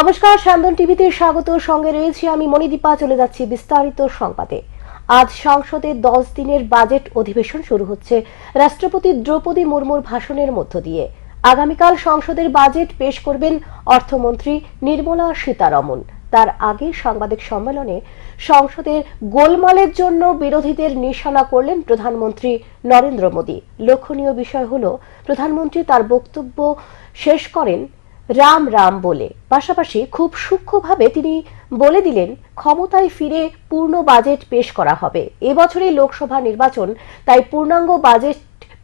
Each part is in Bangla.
নমস্কার সান্দন টিভিতে স্বাগত। সঙ্গে রয়েছি আমি মণিদীপা, চলে যাচ্ছি বিস্তারিত সংবাদে। আজ সংসদে দশ দিনের বাজেট অধিবেশন শুরু হচ্ছে। রাষ্ট্রপতি দ্রৌপদী মুর্মুর ভাষণের মধ্য দিয়ে। আগামীকাল সংসদের বাজেট পেশ করবেন অর্থমন্ত্রী নির্মলা সীতারমন। তার আগে সাংবাদিক সম্মেলনে সংসদের গোলমালের জন্য বিরোধীদের নিশানা করলেন প্রধানমন্ত্রী নরেন্দ্র মোদী। লক্ষণীয় বিষয় হল, প্রধানমন্ত্রী তার বক্তব্য শেষ করেন রাম রাম বলে। পাশাপাশি খুব সূক্ষ্মভাবে তিনি বলে দিলেন, ক্ষমতায় ফিরে পূর্ণ বাজেট পেশ করা হবে। এবছরই লোকসভা নির্বাচন, তাই পূর্ণাঙ্গ বাজেট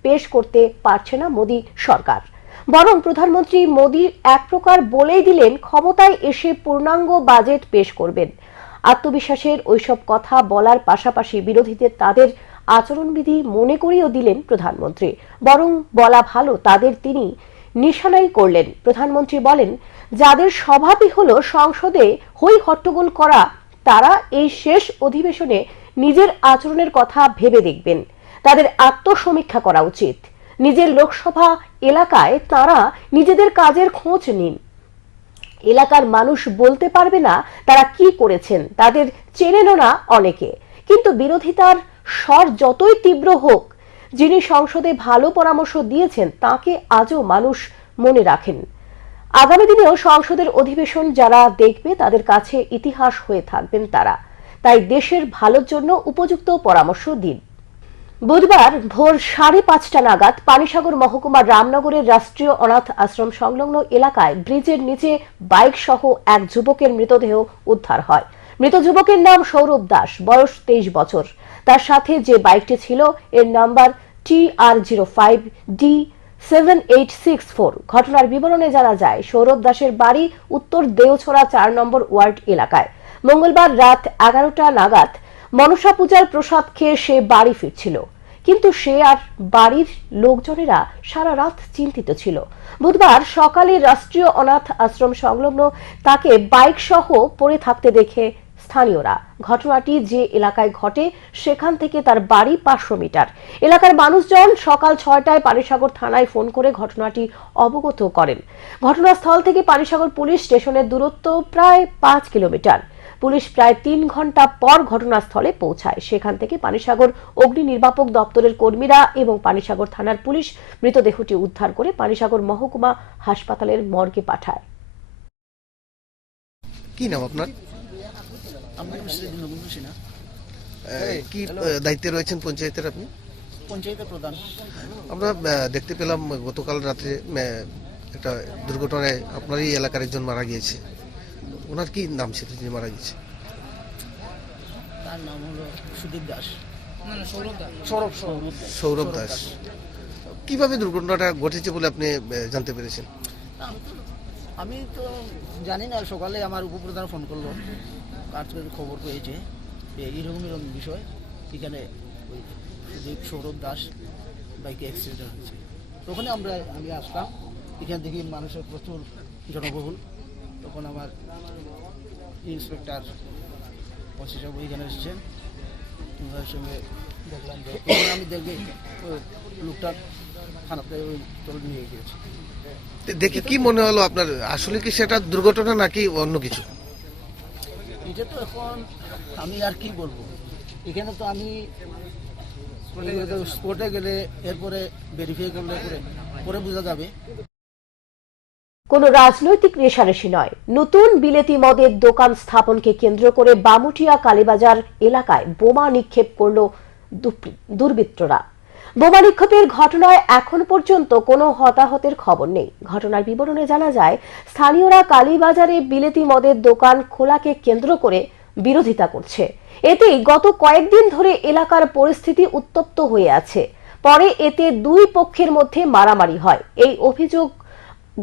পেশ করতে পারছে না মোদী সরকার। বরং প্রধানমন্ত্রী মোদী এক প্রকার বলেই দিলেন, ক্ষমতায় এসে পূর্ণাঙ্গ বাজেট পেশ করবেন। আত্মবিশ্বাসের ওইসব কথা বলার পাশাপাশি বিরোধীদের তাদের আচরণবিধি মনে করিয়েও দিলেন প্রধানমন্ত্রী। বরং বলা ভালো, তাদের তিনি নিশানাই করলেন। প্রধানমন্ত্রী বলেন, যাদের স্বভাবই হলো সংসদে হই হট্টগোল করা, তারা এই শেষ অধিবেশনে নিজের আচরণের কথা ভেবে দেখবেন। তাদের আত্মসমীক্ষা করা উচিত। নিজের লোকসভা এলাকায় তারা নিজেদের কাজের খোঁজ নিন। এলাকার মানুষ বলতে পারবে না তারা কি করেছেন, তাদের চেনেন না অনেকে। কিন্তু বিরোধিতার স্বর যতই তীব্র হোক যিনি সংসদে ভালো পরামর্শ দিয়েছেন, তাকে আজও মানুষ মনে রাখেন। আগামী দিনেও সংসদের অধিবেশন যারা দেখবে, তাদের কাছে ইতিহাস হয়ে থাকবেন তারা। তাই দেশের ভালোর জন্য উপযুক্ত পরামর্শ দিন। বুধবার ভোর সাড়ে পাঁচটা নাগাদ পানিসাগর মহকুমার রামনগরের রাষ্ট্রীয় অনাথ আশ্রম সংলগ্ন এলাকায় ব্রিজের নিচে বাইক সহ এক যুবকের মৃতদেহ উদ্ধার হয়। মৃত যুবকের নাম সৌরভ দাস, বয়স তেইশ বছর। তার সাথে যে বাইকটি ছিল, এর নাম্বার টি R zero five D seven eight six four. ঘটনার বিবরণে জানা যায়, সৌরভ দাসের বাড়ি উত্তর দেওছড়া চার নম্বর ওয়ার্ড এলাকায়। মঙ্গলবার রাত এগারোটা নাগাদ মনসা পূজার প্রসাদ খেয়ে সে বাড়ি ফিরছিল। কিন্তু সে আর বাড়ির লোকজনেরা সারা রাত চিন্তিত ছিল। বুধবার সকালে রাষ্ট্রীয় অনাথ আশ্রম সংলগ্ন তাকে বাইক সহ পড়ে থাকতে দেখে স্থানীয়রা। ঘটনাটি যে এলাকায় ঘটে, সেখান থেকে তার বাড়ি পাঁচশো মিটার। এলাকার মানুষজন সকাল ছয়টায় পানিসাগর থানায় ফোন করে ঘটনাটি অবগত করেন। ঘটনাস্থল থেকে পানিসাগর পুলিশ স্টেশনের দূরত্ব প্রায় পাঁচ কিলোমিটার। পুলিশ প্রায় তিন ঘণ্টা পর ঘটনাস্থলে পৌঁছায়। সেখান থেকে পানিসাগর অগ্নি নির্বাপক দপ্তরের কর্মীরা এবং পানিসাগর থানার পুলিশ মৃতদেহটি উদ্ধার করে পানিসাগর মহকুমা হাসপাতালের মর্গে পাঠায়। কি নাম আপনার আমি শ্রী দীনবন্ধু সিনহা আহ, কি দায়িত্বে রয়েছেন পঞ্চায়েতের আপনি? পঞ্চায়েতের প্রধান। আমরা দেখতে পেলাম গতকাল রাতে একটা দুর্ঘটনায় আপনারই এলাকার একজন মারা গিয়েছে। ওনার কি নাম ছিল যিনি মারা গিয়েছে? তার নাম হলো সুদীপ দাস। সৌরভ দাস। সৌরভ সৌরভ। দাস। কীভাবে দুর্ঘটনাটা ঘটেছে বলে আপনি জানতে পেরেছেন? আমি তো জানি না সকালে আমার উপপ্রধান ফোন করল। করে খবর পেয়েছে এরকম এরকম বিষয়, এখানে ওই সৌরভ দাস বাইকে অ্যাক্সিডেন্ট হয়েছে। তখনই আমরা, আমি আসলাম, এখান থেকে মানুষের প্রচুর জনবহুল। তখন আমার ইন্সপেক্টর সাহেব এখানে এসেছেন। ওনার সঙ্গে দেখলাম যে আমি দেখি ওই লোকটা থানাতে ওই তোর নিয়ে গিয়েছে। দেখে কি মনে হলো আপনার? আসলে কি সেটা দুর্ঘটনা নাকি অন্য কিছু? এটা তো এখন আমি আর কি বলব? এখানে তো আমি স্পটে গেলে এরপরে ভেরিফাই করলে পরে পরে বোঝা যাবে। কোনো রাজনৈতিক রেশারেশি নয়। নতুন বিলেতি মদের দোকান স্থাপনকে কেন্দ্র করে বামুটিয়া কালীবাজার এলাকায় বোমা নিক্ষেপ করল দুর্বৃত্তরা। বোমা নিক্ষেপের ঘটনায় এখন পর্যন্ত কোনো হতাহতের খবর নেই। ঘটনার বিবরণে জানা যায়, স্থানীয়রা কালীবাজারে বিলেতি মদের দোকান খোলাকে কেন্দ্র করে বিরোধিতা করছে। এতেই গত কয়েকদিন ধরে এলাকার পরিস্থিতি উত্তপ্ত হয়ে আছে। পরে এতে দুই পক্ষের মধ্যে মারামারি হয়। এই অভিযোগ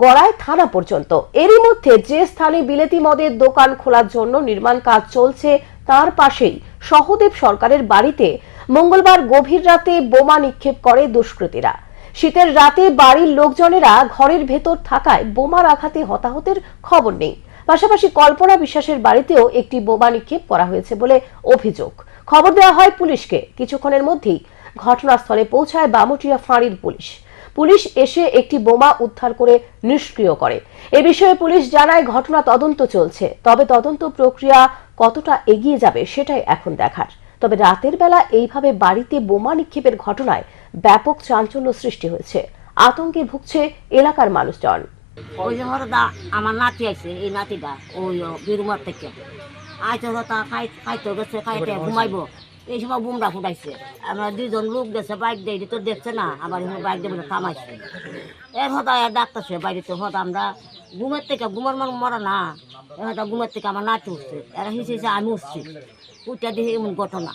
গড়ায় থানা পর্যন্ত। এরই মধ্যে যে স্থানে বিলেতি মদের দোকান খোলার জন্য নির্মাণ কাজ চলছে, তার পাশেই সহদেব সরকারের বাড়িতে মঙ্গলবার গভীর রাতে বোমা নিক্ষেপ করে দুষ্কৃতীরা। শীতের রাতে বাড়ির লোকজনেরা ঘরের ভেতর থাকায় বোমার আঘাতে হতাহতের খবর নেই। পাশাপাশি কল্পনা বিশ্বাসের বাড়িতেও একটি বোমা নিক্ষেপ করা হয়েছে বলে অভিযোগ। খবর দেওয়া হয় পুলিশকে। কিছুক্ষণের মধ্যেই ঘটনাস্থলে পৌঁছায় বামুটিয়া ফাঁড়ির পুলিশ। পুলিশ এসে একটি বোমা উদ্ধার করে নিষ্ক্রিয় করে। এ বিষয়ে পুলিশ জানায়, ঘটনা তদন্ত চলছে। তবে তদন্ত প্রক্রিয়া কতটা এগিয়ে যাবে সেটাই এখন দেখার। তবে রাতের বেলা এইভাবে বাড়িতে বোমা নিক্ষেপের ঘটনায় ব্যাপক চাঞ্চল্য সৃষ্টি হয়েছে। আতঙ্কে ভুগছে এলাকার মানুষজন। ওই যে দা আমার নাতি আছে এই নাতিটা ওই বীরমার থেকে। আইতে তা খাই খাইতে গেছে খাইতে ঘুমাইবো। এই সময় বুমরা ফুটাইছে। আমরা দুজন লোক গেছে বাইক দিয়ে তো দেখছে না, আবার এখানে বাইক দিয়ে বলে থামাইছে। এর হতা আর ডাক্তারছে বাড়িতে হতা আমরা ঘুমের থেকে, ঘুমের মান মরা না এ হতা ঘুমের থেকে আমার নাতি উঠছে। এরা হিসে আমি উঠছি। উঠে দেখি এমন ঘটনা।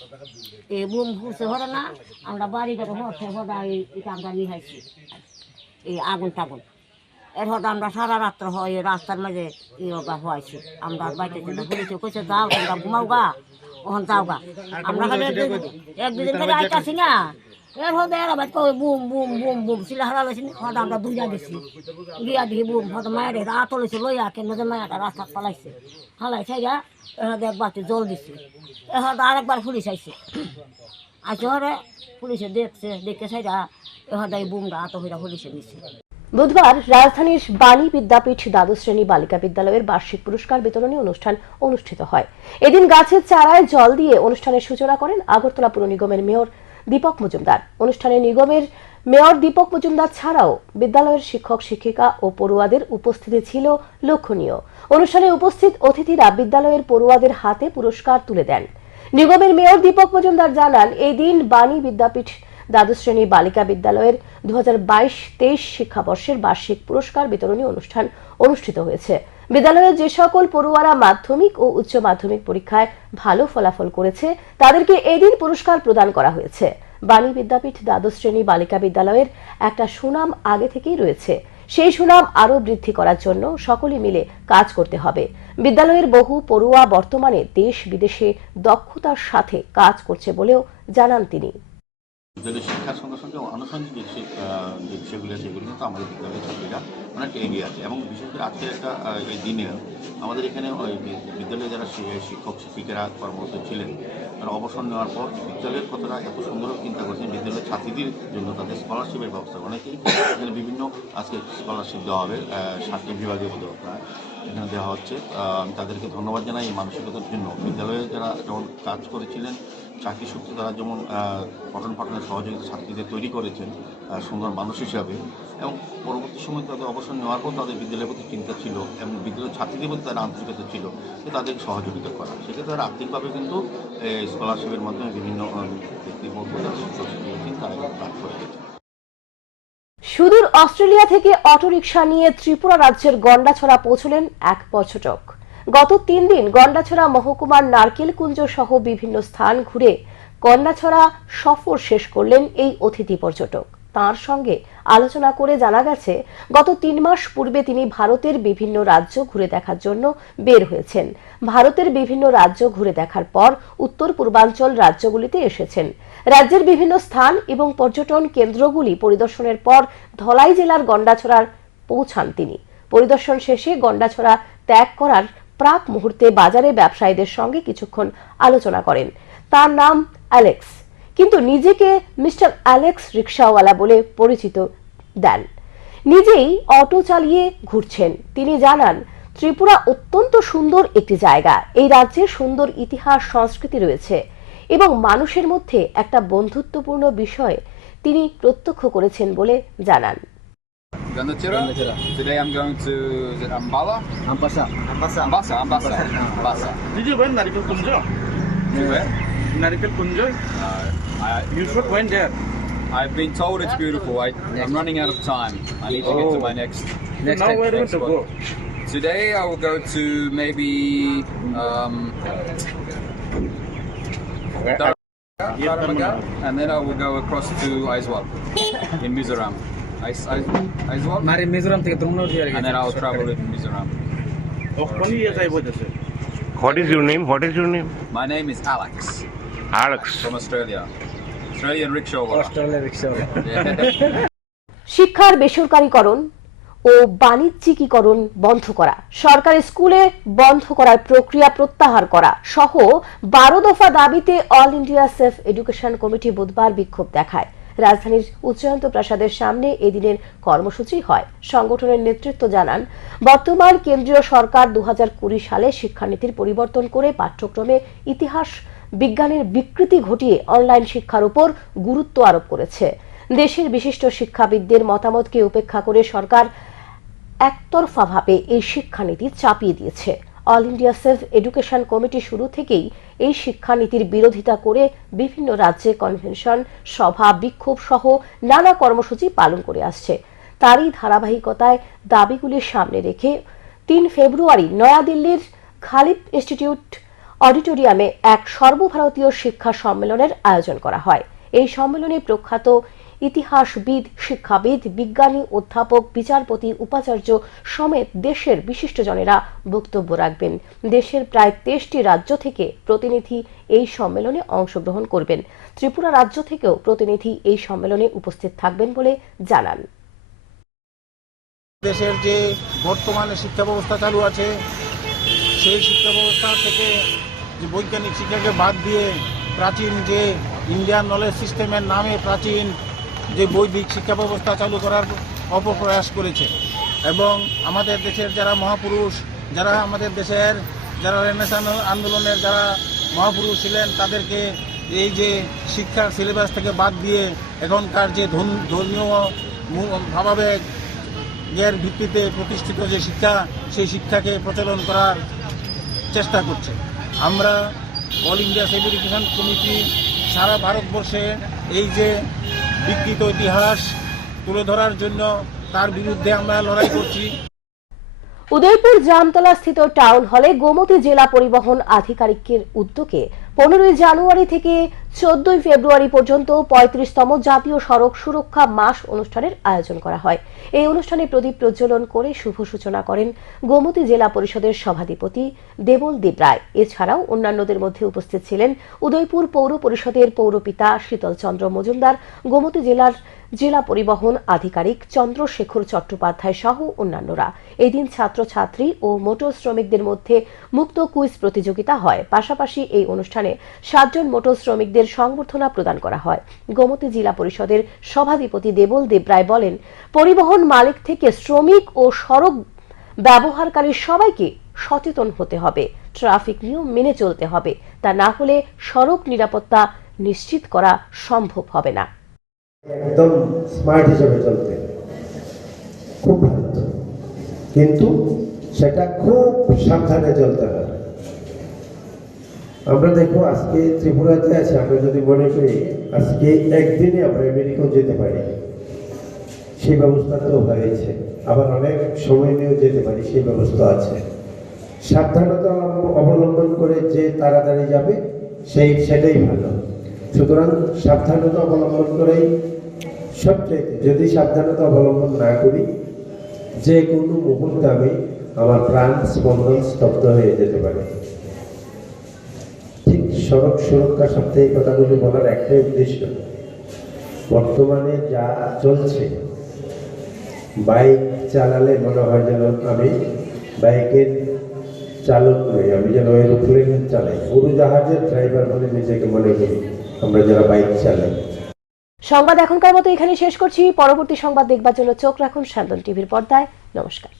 এই বুম ফুটছে হরে না, আমরা বাড়ি ঘরে হচ্ছে হতা এটা আমরা নিহাইছি এই আগুন টাগুন। এর হঠাৎ আমরা সারা রাত্র হয় রাস্তার মাঝে ইয়োগা হয়েছি। আমরা করেছি কইছে, যাও, তোমরা ঘুমাও গা। ওখান যাও আমরা খালি এক দুদিন করে আইতাছি না। এর হতে এরা বাইক কই বুম বুম বুম বুম। সিলা হারা লইছি হঠাৎ আমরা দুইয়া গেছি। গিয়া দিই বুম, হঠাৎ মায়ের রাত লইছে, লইয়া কেন যে মায়াটা রাস্তা পালাইছে হালাইছে গা এর হতে এক জল দিছে। এর আরেকবার পুলিশ আইছে। আইছে হরে, পুলিশে দেখছে, দেখে সাইডা হতে এই বুমটা আত হইরা পুলিশে নিছে। বুধবার রাজধানীর বাণী বিদ্যাপীঠ দ্বাদশ শ্রেণি বালিকা বিদ্যালয়ের বার্ষিক পুরস্কার বিতরণী অনুষ্ঠান অনুষ্ঠিত হয়। এদিন গাছের চারায় জল দিয়ে অনুষ্ঠানের সূচনা করেন আগরতলা পুর নিগমের মেয়র দীপক মজুমদার। অনুষ্ঠানে নিগমের মেয়র দীপক মজুমদার ছাড়াও বিদ্যালয়ের শিক্ষক, শিক্ষিকা ও পড়ুয়াদের উপস্থিতি ছিল লক্ষণীয়। অনুষ্ঠানে উপস্থিত অতিথিরা বিদ্যালয়ের পড়ুয়াদের হাতে পুরস্কার তুলে দেন। নিগমের মেয়র দীপক মজুমদার জানান এই দিন বাণী বিদ্যাপীঠ দ্বাদশ শ্রেণি বালিকা বিদ্যালয়ের দু হাজার বাইশ তেইশ শিক্ষাবর্ষের বার্ষিক পুরস্কার বিতরণী অনুষ্ঠান অনুষ্ঠিত হয়েছে। বিদ্যালয়ের যে সকল পড়ুয়ারা মাধ্যমিক ও উচ্চ মাধ্যমিক পরীক্ষায় ভালো ফলাফল করেছে, তাদেরকে এদিন পুরস্কার প্রদান করা হয়েছে। বাণী বিদ্যাপীঠ দ্বাদশ শ্রেণি বালিকা বিদ্যালয়ের একটা সুনাম আগে থেকেই রয়েছে। সেই সুনাম আরও বৃদ্ধি করার জন্য সকলে মিলে কাজ করতে হবে। বিদ্যালয়ের বহু পড়ুয়া বর্তমানে দেশ বিদেশে দক্ষতার সাথে কাজ করছে বলেও জানান তিনি। বিদ্যালয়ের শিক্ষার সঙ্গে সঙ্গে আনুষঙ্গিক যে বিষয়গুলো সেগুলো কিন্তু আমাদের বিদ্যালয়ের ছাত্রীরা অনেকটা এগিয়ে আছে। এবং বিশেষ করে আজকের একটা এই দিনে আমাদের এখানে বিদ্যালয়ে যারা শিক্ষক, শিক্ষিকারা, কর্মরত ছিলেন, তারা অবসর নেওয়ার পর বিদ্যালয়ের কথাটা এত সুন্দর চিন্তা করেছেন, বিদ্যালয়ের ছাত্রীদের জন্য তাদের স্কলারশিপের ব্যবস্থা অনেকেই এখানে বিভিন্ন আজকে স্কলারশিপ দেওয়া হবে সাতটি বিভাগে হয় এখানে দেওয়া হচ্ছে। আমি তাদেরকে ধন্যবাদ জানাই, এই মানসিকতার জন্য। বিদ্যালয়ে যারা যেমন কাজ করেছিলেন চাকরি সূত্রে তারা যেমন পঠন পাঠনের সহযোগিতা ছাত্রীদের তৈরি করেছেন সুন্দর মানুষ হিসাবে, এবং পরবর্তী সময় তাদের অবসর নেওয়ার পর তাদের বিদ্যালয়ের প্রতি চিন্তা ছিল, এবং বিদ্যালয়ের ছাত্রীদের প্রতি তার আন্তরিকতা ছিল যে তাদেরকে সহযোগিতা করা। সেক্ষেত্রে তারা আর্থিকভাবে কিন্তু স্কলারশিপের মাধ্যমে বিভিন্ন যারা শিক্ষক শিক্ষিকা তারা করে সুদূর অস্ট্রেলিয়া থেকে অটোরিকশা নিয়ে ত্রিপুরা রাজ্যের গন্ডাছড়া পৌঁছলেন এক পর্যটক। গত তিন দিন গন্ডাছড়া মহকুমার নারকেলকুঞ্জ সহ বিভিন্ন স্থান ঘুরে গন্ডাছড়া সফর শেষ করলেন এই অতিথি পর্যটক। তার সঙ্গে আলোচনা করে জানা গেছে, গত তিন মাস পূর্বে তিনি ভারতের বিভিন্ন রাজ্য ঘুরে দেখার জন্য বের হয়েছেন। ভারতের বিভিন্ন রাজ্য ঘুরে দেখার পর উত্তর পূর্বাঞ্চল রাজ্যগুলিতে এসেছেন। রাজ্যের বিভিন্ন স্থান এবং পর্যটন কেন্দ্রগুলি পরিদর্শনের পর ধলাই জেলার গন্ডাছড়ার পৌঁছান তিনি। পরিদর্শন শেষে গন্ডাছড়া ত্যাগ করার প্রাক মুহূর্তে বাজারে ব্যবসায়ীদের সঙ্গে কিছুক্ষণ আলোচনা করেন। তার নাম অ্যালেক্স। কিন্তু নিজেকে মিস্টার অ্যালেক্স রিক্সাওয়ালা বলে পরিচিত দেন। নিজেই অটো চালিয়ে ঘুরছেন। তিনি জানান, ত্রিপুরা অত্যন্ত সুন্দর একটি জায়গা। এই রাজ্যের সুন্দর ইতিহাস, সংস্কৃতি রয়েছে এবং মানুষের মধ্যে একটা বন্ধুত্বপূর্ণ বিষয় তিনি প্রত্যক্ষ করেছেন বলে জানান। Gandachira. Today I'm going to is it Ambala? Ambassa. Ambassa. Ambassa. Ambassa. Ambassa. Did you went Narikal Kunja? To where? Narikal Kunja? Uh, I, You should went there. I've been told it's beautiful. I, I'm running out of time. I need to get to Oh. my next. Next now where do you want to go? Today I will go to maybe um, Daramaga, and then I will go across to Aizwal in Mizoram. থেকে What is your name? What is your name? My name is Alex. Alex. From Australia. Australian rickshaw. Australian rickshaw. শিক্ষার বেসরকারীকরণ ও বাণিজ্যিকীকরণ বন্ধ করা সরকারি স্কুলে বন্ধ করার প্রক্রিয়া প্রত্যাহার করা সহ বারো দফা দাবিতে all India save education committee বুধবার বিক্ষোভ দেখায় রাজধানীর উচ্চায়ন্ত প্রাসাদের সামনে এদিনের কর্মসূচি হয়। সংগঠনের নেতৃত্ব জানান, বর্তমান কেন্দ্রীয় সরকার দু হাজার কুড়ি সালে শিক্ষানীতির পরিবর্তন করে পাঠ্যক্রমে ইতিহাস, বিজ্ঞানের বিকৃতি ঘটিয়ে অনলাইন শিক্ষার উপর গুরুত্ব আরোপ করেছে। দেশের বিশিষ্ট শিক্ষাবিদদের মতামতকে উপেক্ষা করে সরকার একতরফাভাবে এই শিক্ষানীতি চাপিয়ে দিয়েছে। অল ইন্ডিয়া সেলফ এডুকেশন কমিটি শুরু থেকেই এই শিক্ষানীতির বিরোধিতা করে বিভিন্ন রাজ্যে কনভেনশন, সভা, বিক্ষোভ সহ নানা কর্মসূচি পালন করে আসছে। তারই ধারাবাহিকতায় দাবিগুলির সামনে রেখে তিন ফেব্রুয়ারি নয়াদিল্লির খালিদ ইনস্টিটিউট অডিটোরিয়ামে এক সর্বভারতীয় শিক্ষা সম্মেলনের আয়োজন করা হয়। এই সম্মেলনে প্রখ্যাত ইতিহাসবিদ, শিক্ষাবিদ, বিজ্ঞানী, অধ্যাপক, বিচারপতি, উপাচার্য সমেত দেশের বিশিষ্টজনেরা বক্তব্য রাখবেন। দেশের প্রায় তেইশটি রাজ্য থেকে প্রতিনিধি এই সম্মেলনে অংশগ্রহণ করবেন। ত্রিপুরা রাজ্য থেকেও প্রতিনিধি এই সম্মেলনে উপস্থিত থাকবেন বলে জানান। দেশের যে বর্তমানে শিক্ষা ব্যবস্থা চালু আছে, সেই শিক্ষা ব্যবস্থা থেকে যে বৈজ্ঞানিক শিক্ষাকে বাদ দিয়ে প্রাচীন যে ইন্ডিয়ান নলেজ সিস্টেমের নামে প্রাচীন যে বৈদিক শিক্ষা ব্যবস্থা চালু করার অপপ্রয়াস করেছে। এবং আমাদের দেশের যারা মহাপুরুষ, যারা আমাদের দেশের যারা রেনেসান আন্দোলনের যারা মহাপুরুষ ছিলেন, তাদেরকে এই যে শিক্ষার সিলেবাস থেকে বাদ দিয়ে এখনকার যে ধর্ম- ধর্মীয় ভাবাবেগ এর ভিত্তিতে প্রতিষ্ঠিত যে শিক্ষা, সেই শিক্ষাকে প্রচলন করার চেষ্টা করছে। আমরা all India save education committee সারা ভারতবর্ষে এই যে বিকৃত ইতিহাস তুলে ধরার জন্য তার বিরুদ্ধে আমরা লড়াই করছি। উদয়পুর জামতলা স্থিত টাউন হলে গোমতী জেলা পরিবহন আধিকারিকের উদ্যোগে পনেরোই জানুয়ারি থেকে চোদ্দই ফেব্রুয়ারি পর্যন্ত পঁয়ত্রিশতম জাতীয় সড়ক সুরক্ষা মাস অনুষ্ঠানের আয়োজন করা হয়। এই অনুষ্ঠানে প্রদীপ প্রজ্বলন করে শুভ সূচনা করেন গোমতী জেলা পরিষদের সভাধিপতি দেবল দেব রায়। এছাড়াও অন্যান্যদের মধ্যে উপস্থিত ছিলেন উদয়পুর পৌর পরিষদের পৌরপিতা শীতল চন্দ্র মজুমদার, গোমতী জেলার জেলা পরিবহন আধিকারিক চন্দ্রশেখর চট্টোপাধ্যায় সহ অন্যান্যরা। এদিন ছাত্রছাত্রী ও মোটর শ্রমিকদের মধ্যে মুক্ত কুইজ প্রতিযোগিতা হয়। পাশাপাশি এই অনুষ্ঠানে সাতজন মোটর শ্রমিকদের সংবর্ধনা প্রদান করা হয়। গোমতী জেলা পরিষদের সভাধিপতি দেবল দেবরায় বলেন, পরিবহন মালিক থেকে শ্রমিক ও সড়ক ব্যবহারকারী সবাইকে সচেতন হতে হবে। ট্রাফিক নিয়ম মেনে চলতে হবে। তা না হলে সড়ক নিরাপত্তা নিশ্চিত করা সম্ভব হবে না। একদম স্মার্ট হিসেবে চলতে। খুব ভালো। কিন্তু সেটা খুব সাবধানে চলতে হবে। আমরা দেখো আজকে ত্রিপুরাতে আছে, আমরা যদি মনে করি আজকে একদিনে আমরা আমেরিকাও যেতে পারি। সেই ব্যবস্থা তো হয়েছে। আবার অনেক সময় নিয়েও যেতে পারি, সেই ব্যবস্থা আছে। সাবধানতা অবলম্বন করে যে তাড়াতাড়ি যাবে, সেই সেটাই ভালো। সুতরাং সাবধানতা অবলম্বন করেই সবচেয়ে যদি সাবধানতা অবলম্বন না করি, যে কোনো মুহূর্তে আমি আমার প্রাণ স্পন্দন স্তব্ধ হয়ে যেতে পারে। সড়ক সুরক্ষা সপ্তাহে কথাগুলি বলার একটাই উদ্দেশ্য। বর্তমানে যা চলছে, বাইক চালালে মনে হয় যেন আমি বাইকের চালক নই, আমি যেন এরোপ্লেন চালাই। উড়োজাহাজের ড্রাইভার বলে নিজেকে মনে করি, আমরা যারা বাইক চালাই। সংবাদ এখনকার মতো এখানে শেষ করছি। পরবর্তী সংবাদ দেখবার জন্য চোখ রাখুন স্যান্দন টিভির পর্দায়। নমস্কার।